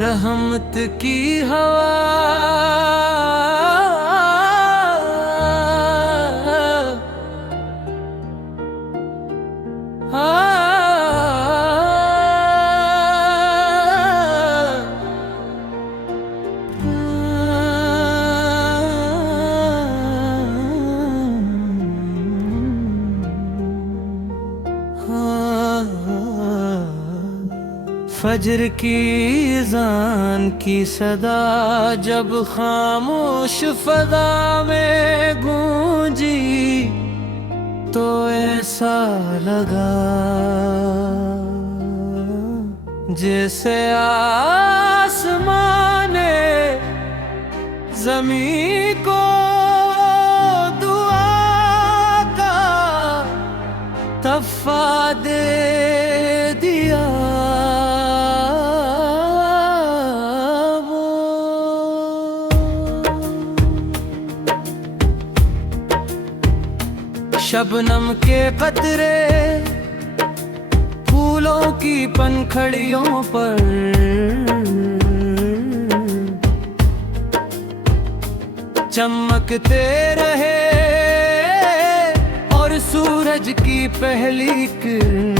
रहमत की हवा फजर की अज़ान की सदा जब खामोश फजा में गूंजी तो ऐसा लगा जैसे आसमान ने ज़मीं को दुआ का तोहफा दे दिया। शबनम के कतरे फूलों की पंखड़ियों पर चमकते रहे और सूरज की पहली किरण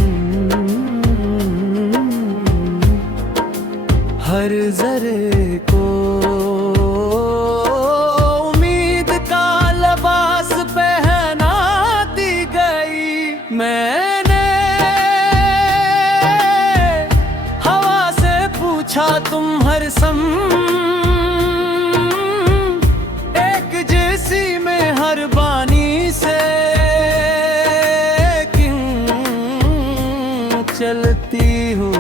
हर जरे को उम्मीद का लिबास पहनाती गई। मैंने हवा से पूछा तुम हर सम एक जैसी में हर बानी से क्यों चलती हो।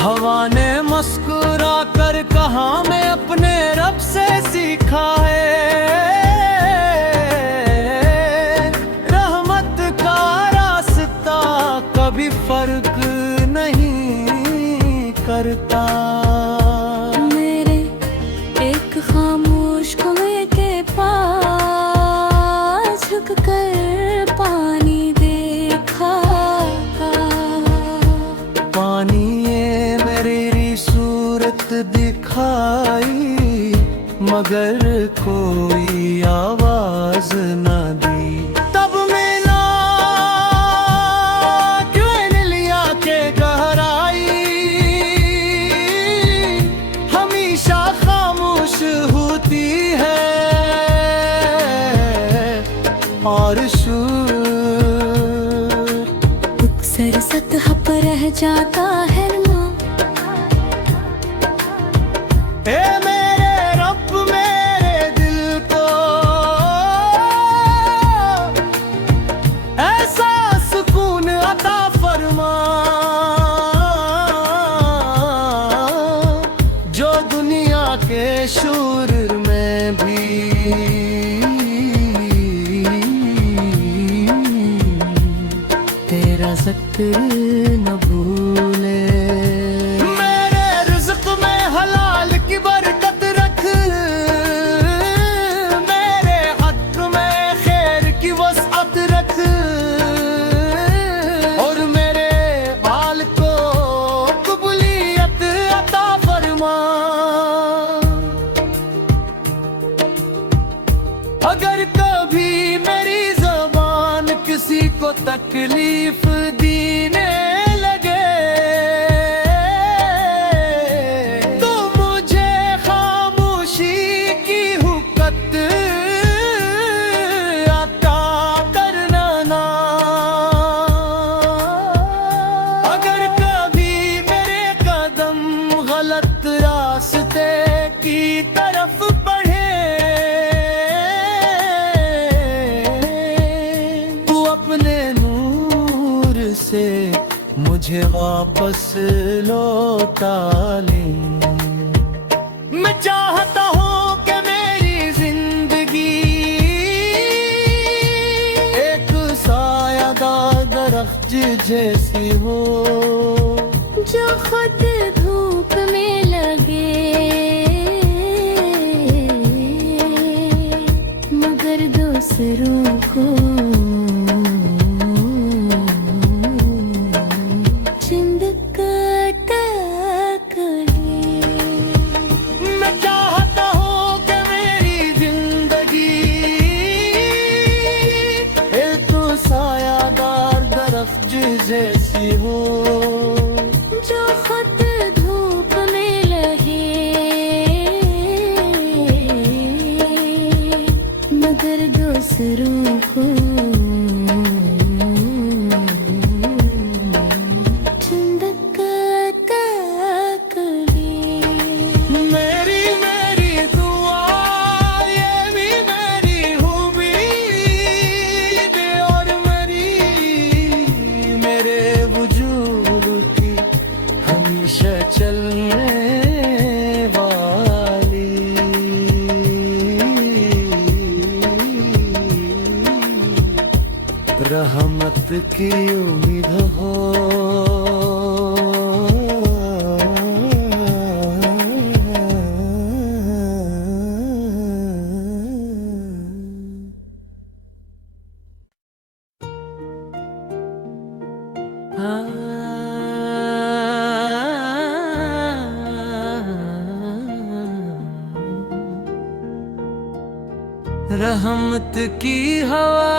हवा ने मुस्कुरा कर कहा मैं अपने रब से सीखा है रहमत का रास्ता कभी फर्क नहीं करता। मेरे एक खामोश कुएं के पास झुक कर पानी देखा। पानी दिखाई मगर कोई आवाज न दी। तब मिला क्यों लिया के गहराई हमेशा खामोश होती है और शूर अक्सर सतह पर रह जाता है। ए मेरे रब मेरे दिल को ऐसा सुकून अता फरमा जो दुनिया के शोर में भी तेरा ज़िक्र न भूले। की बरकत रख मेरे हक में खैर की वसअत रख और मेरे हाल को कबूलियत अता फरमा। अगर कभी मेरी ज़बान किसी को तकलीफ देने लगे रास्ते की तरफ बढ़े तू अपने नूर से मुझे वापस लौटा ले। मैं चाहता हूँ कि मेरी जिंदगी एक सायादार दरख्त जैसी हो जो खुद धूप में लगे मैं चाहता हूँ कि मेरी जिंदगी एक सायादार दरख्त जैसी हो, जो खुद धूप में लगे मगर दूसरों को ठंडक करे। मेरी दुआ ये भी मेरी उम्मीद और मेरे वजूद की हमेशा चलने वाली रहमत की उम्मीद हो। रहमत की हवा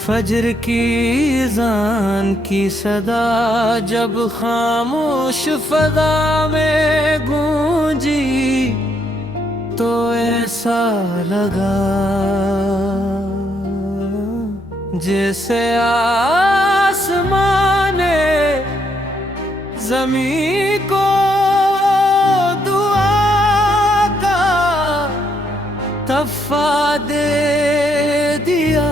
फजर की अज़ान की सदा जब खामोश फज़ा में गूंजी तो ऐसा लगा जैसे आसमान ने ज़मीं को दुआ का तोहफा दे दिया।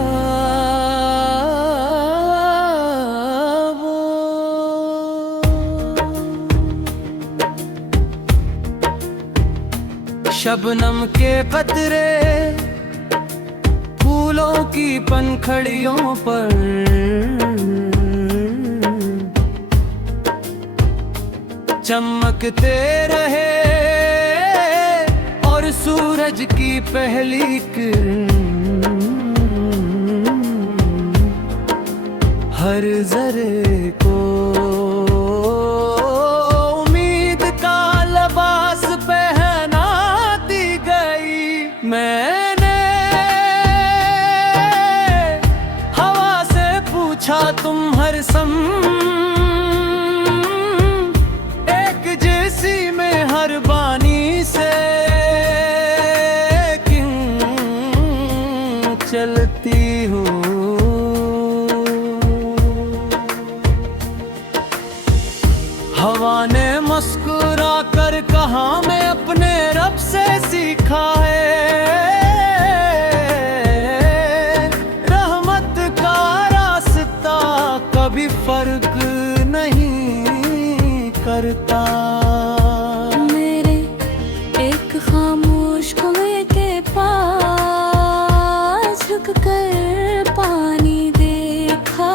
शबनम के कतरे फूलों की पंखड़ियों पर चमकते रहे और सूरज की पहली किरण हर जरे को उम्मीद का लिबास पहनाती गई। मैंने हवा से पूछा तुम हर सम एक जैसी में हर बानी से क्यों चलती हो। हवा ने मुस्कुरा कर कहा मैं अपने रब से सीखा है रहमत का रास्ता कभी फर्क नहीं करता। मेरे एक खामोश कुएं के पास झुक कर पानी देखा।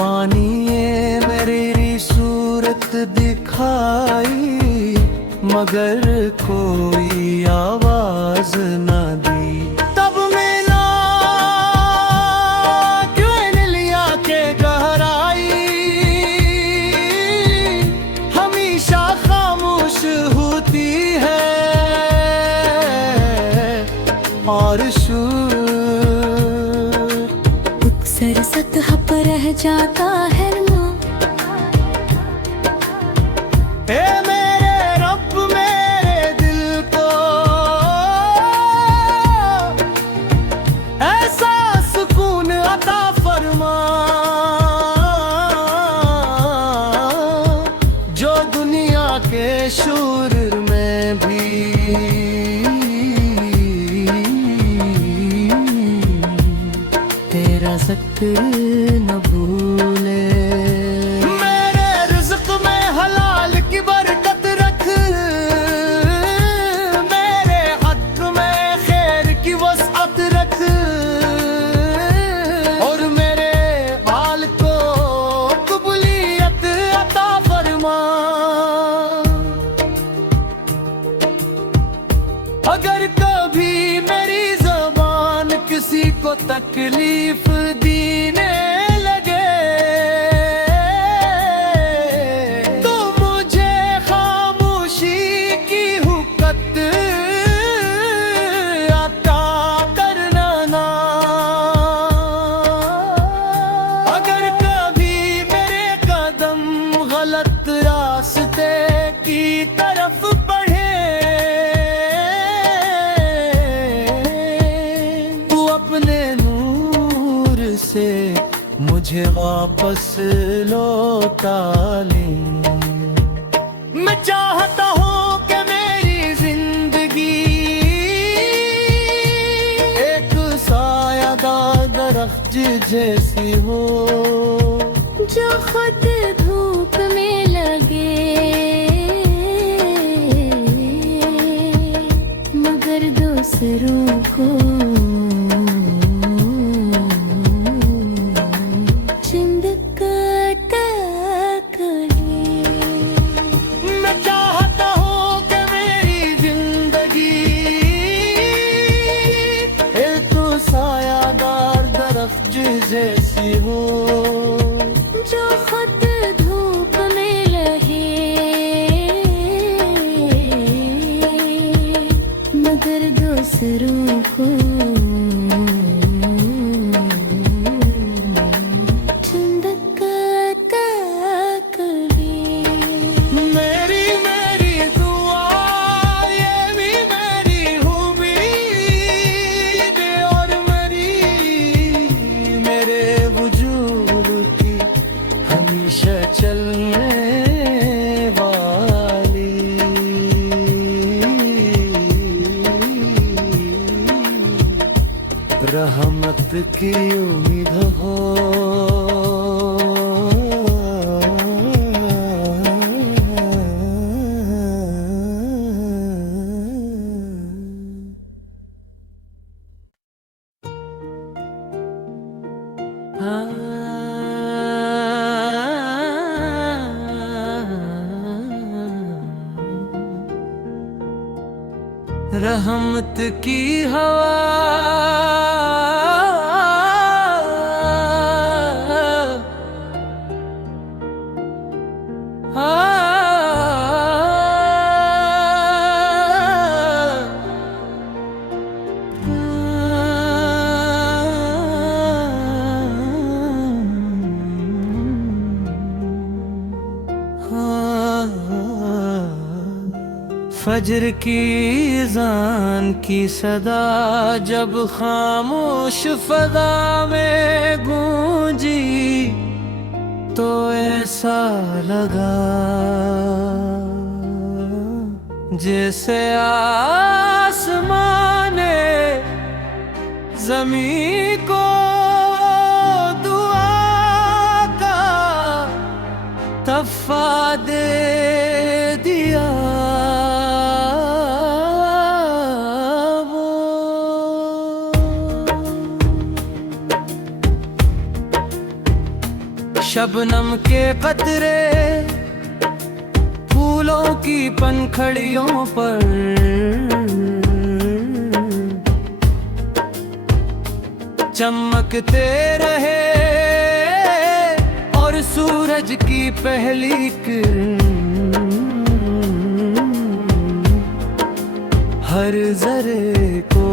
पानी मेरी सूरत दिखाई मगर कोई आवाज न दी। तब मिला क्यों लिया के गहराई हमेशा खामोश होती है और शूर अक्सर सतह पर रह जाता है ना। ए मेरे रब मेरे दिल को ऐसा सुकून अता फरमा जो दुनिया के शूर में भी तेरा जिक्र न भूले। मेरे रिज़्क़ में हलाल की बरकत रख अगर कभी मेरी ज़बान किसी को तकलीफ देने लगे तो मुझे खामोशी की हुक्कत अता करना ना। अगर कभी मेरे कदम गलत रास्ते की तरफ बढ़े तू अपने नूर से मुझे वापस लौटा ले। मैं चाहता हूँ कि मेरी जिंदगी एक सायादार दरख्त जैसी हो जो खुद धूप में लगे मगर दूसरों को चिंदकाता करे। मैं चाहता हूँ कि मेरी जिंदगी एक सायादार दरख्त जैसी हो जो खुद धूप में लगे मगर दूसरों को चिंदकाता करे। मेरी मेरी दुआ ये भी मेरी उम्मीद और मेरे वजूद की हमेशा चलने वाली रहमत की उम्मीद हो। रहमत की हवा फजर की अज़ान की सदा जब खामोश फदा में गूंजी तो ऐसा लगा जैसे आसमान ने ज़मीं को दुआ का तोहफा दे दिया। शबनम के कतरे फूलों की पंखड़ियों पर चमकते रहे और सूरज की पहली किरण हर जरे को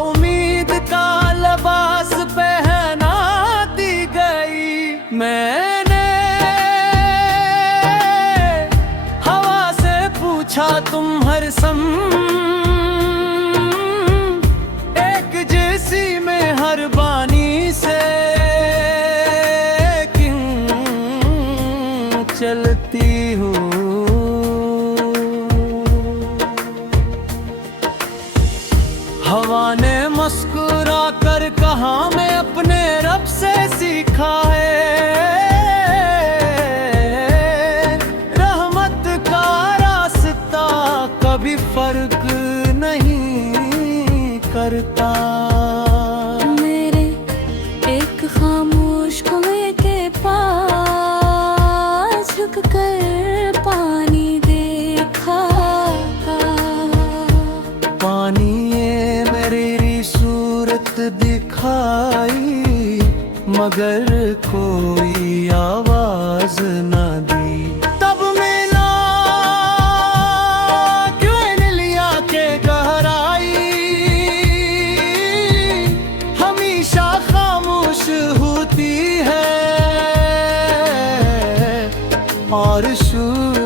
उम्मीद का लिबास पहनाती गई। मैंने हवा से पूछा तुम हर सम एक जैसी में हर बानी से क्यों चलती हो। हवा ने मुस्कुरा कर कहा मैं अपने रब से सीखा है रहमत का रास्ता कभी फर्क मगर कोई आवाज न दी। तब मिला क्यों लिया के गहराई, हमेशा खामोश होती है और शूर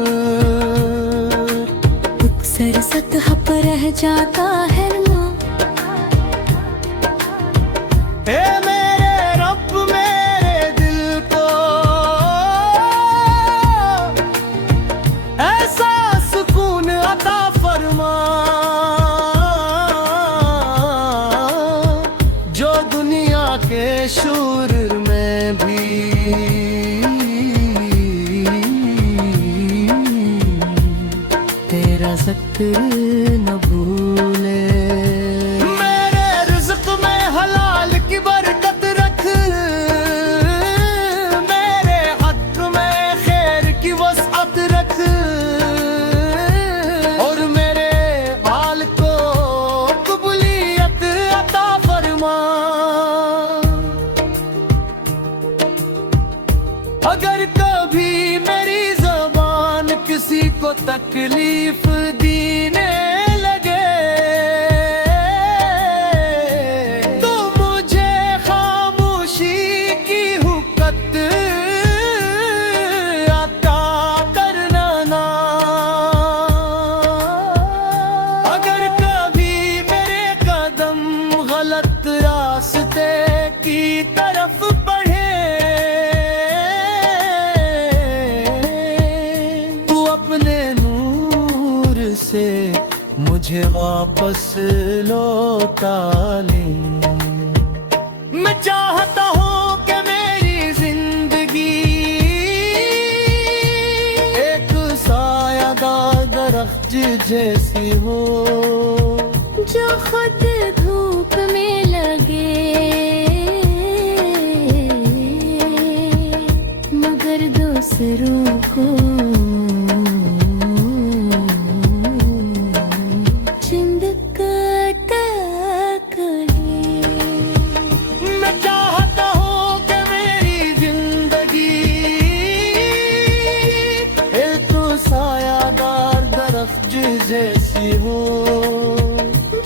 अक्सर सतह पर रह जाता है ना। ए मेरे रब मेरे दिल को ऐसा सुकून अता फरमा जो दुनिया के शूर में भी तेरा ज़िक्र न भूले। मेरे रिज़्क़ में हलाल की बरकत रख, मेरे हक़ में खैर की वसअत रख, और मेरे हाल को कबूलियत अता फरमा। अगर कभी मेरी ज़बान किसी को तकलीफ देने लगे तो मुझे खामोशी की हुक्कत अता करना ना। अगर कभी मेरे कदम गलत रास्ते की तरफ बढ़े तू अपने नूर से मुझे वापस लौटा ले। मैं चाहता हूँ कि मेरी जिंदगी एक सायादार दरख्त जैसी हो जो खुद धूप में लगे मगर दूसरों को मैं चाहता हूँ कि मेरी जिंदगी एक सायादार दरख्त जैसी हो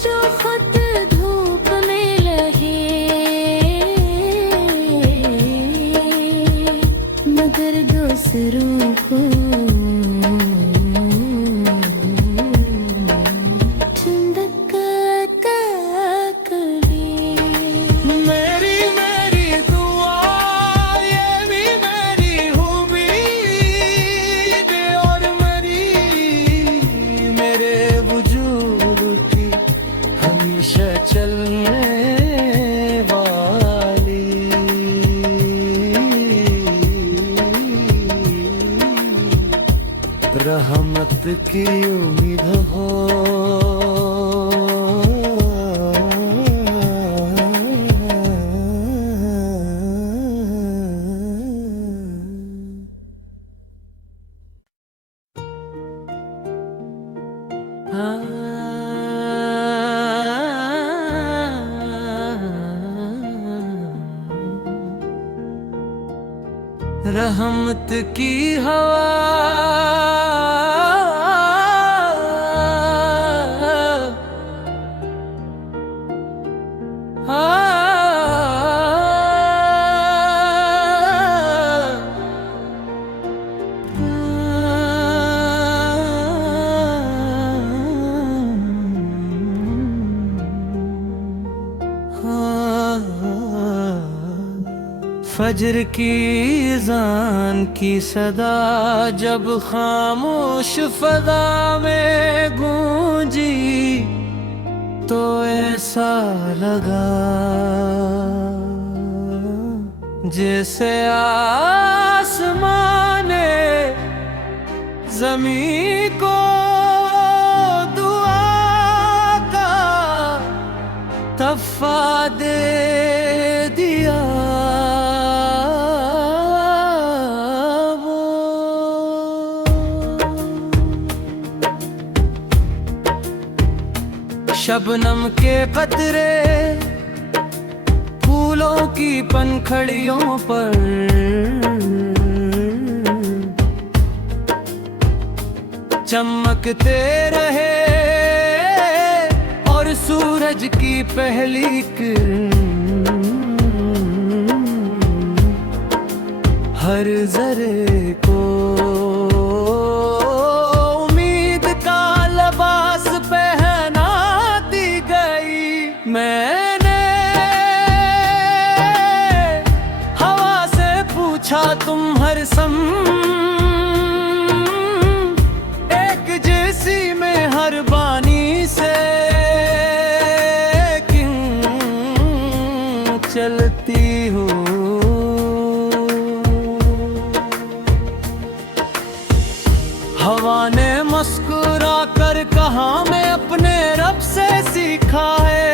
जो खुद धूप में लगे मगर दूसरों को चलने वाली रहमत की उम्मीद हो। रहमत की हवा फजर की अज़ान की सदा जब खामोश फजा में गूंजी तो ऐसा लगा जैसे आसमान ने ज़मीं को दुआ का तोहफा दे दिया। शबनम के कतरे फूलों की पंखड़ियों पर चमकते रहे और सूरज की पहली किरण हर जरे को उम्मीद का लिबास पहनाती गई। मैंने हवा से पूछा तुम हर सम एक जैसी में हर बानी से क्यों चलती हो। हवा ने मुस्कुरा कर कहा मैं अपने रब से सीखा है,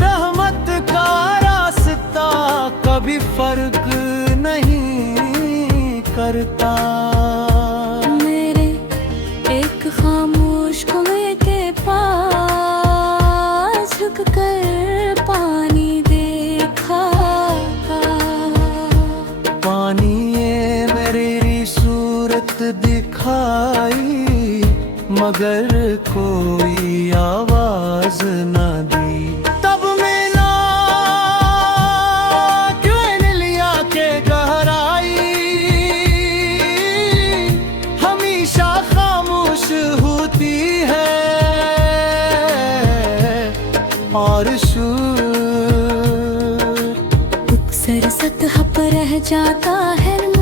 रहमत का रास्ता कभी फर्क नहीं करता। मेरे एक खामोश कुएं के पास झुक कर पानी देखा। पानी मेरी सूरत दिखाई मगर कोई आवाज न दी। तब मिला क्यों लिया के गहराई हमेशा खामोश होती है और शूर अक्सर सतह पर रह जाता है ना।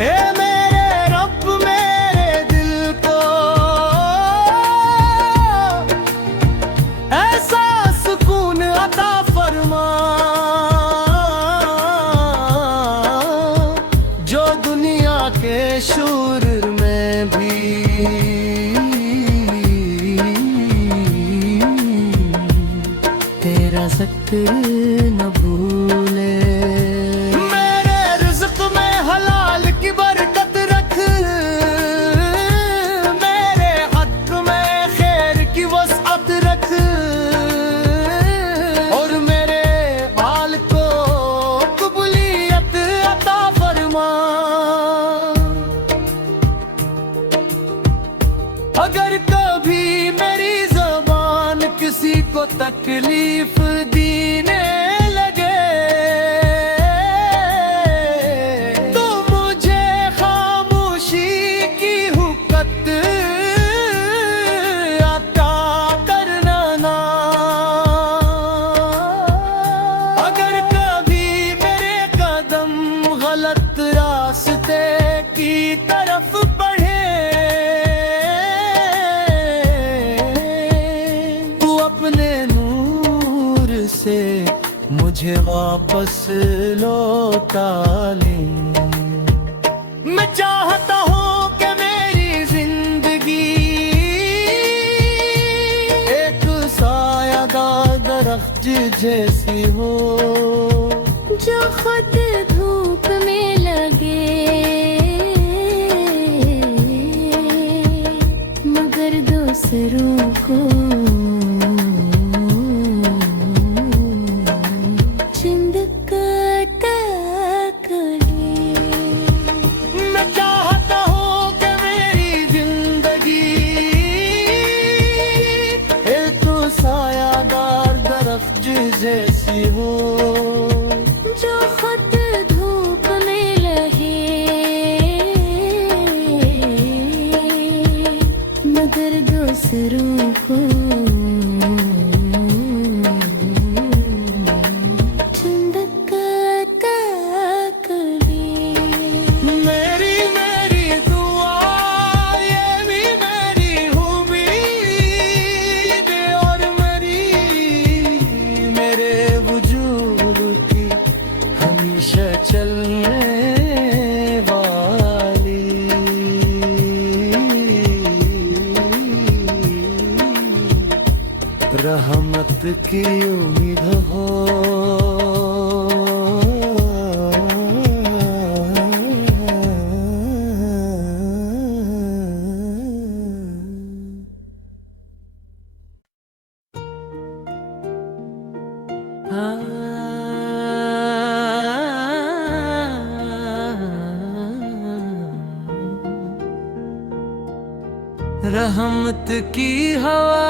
ए मेरे रब मेरे दिल को ऐसा सुकून अता फरमा जो दुनिया के शोर में भी तेरा जिक्र न भूले। मेरे रिज़्क़ में हलाल की बरकत रख, मेरे हक़ में खैर की वसअत रख और मेरे हाल को कबूलियत अता फरमा। अगर कभी मेरी ज़बान किसी को तकलीफ देने लगे तो मुझे खामोशी की हुक्कत अता करना ना। अगर कभी मेरे कदम गलत रास्ते की तरफ बढ़े तू अपने नूर से मुझे वापस लौटा ले। मैं चाहता हूँ कि मेरी जिंदगी एक सायादार दरख्त जैसी हो जो खुद धूप में लगे मगर दूसरों को जैसी हो जो खुद धूप में लगे मगर दूसरों को चलने वाली रहमत की उम्मीद हो। रहमत की हवा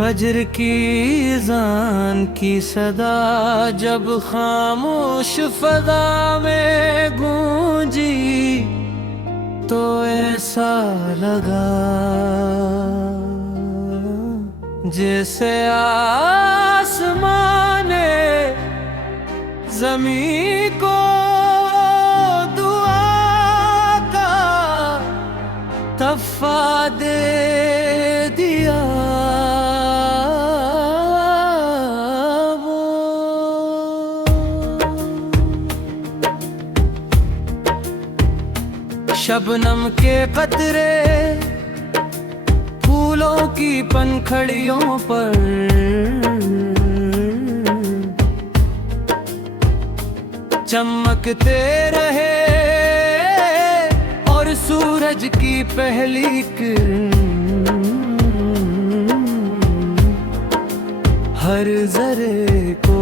फजर की अज़ान की सदा जब खामोश फजा में गूंजी तो ऐसा लगा जैसे आसमान ने ज़मीं को दुआ का तोहफा दे दिया। शबनम के कतरे फूलों की पंखड़ियों पर चमकते रहे और सूरज की पहली किरण हर जरे को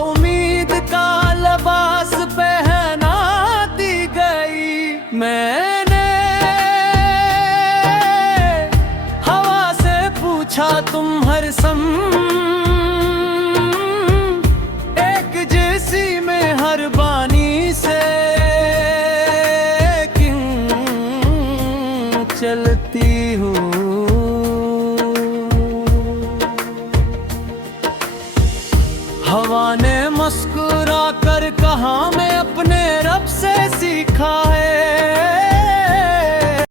उम्मीद का लिबास पहनाती गई। मैंने हवा से पूछा तुम हर सम एक जैसी में हर बानी से क्यों चलती हो।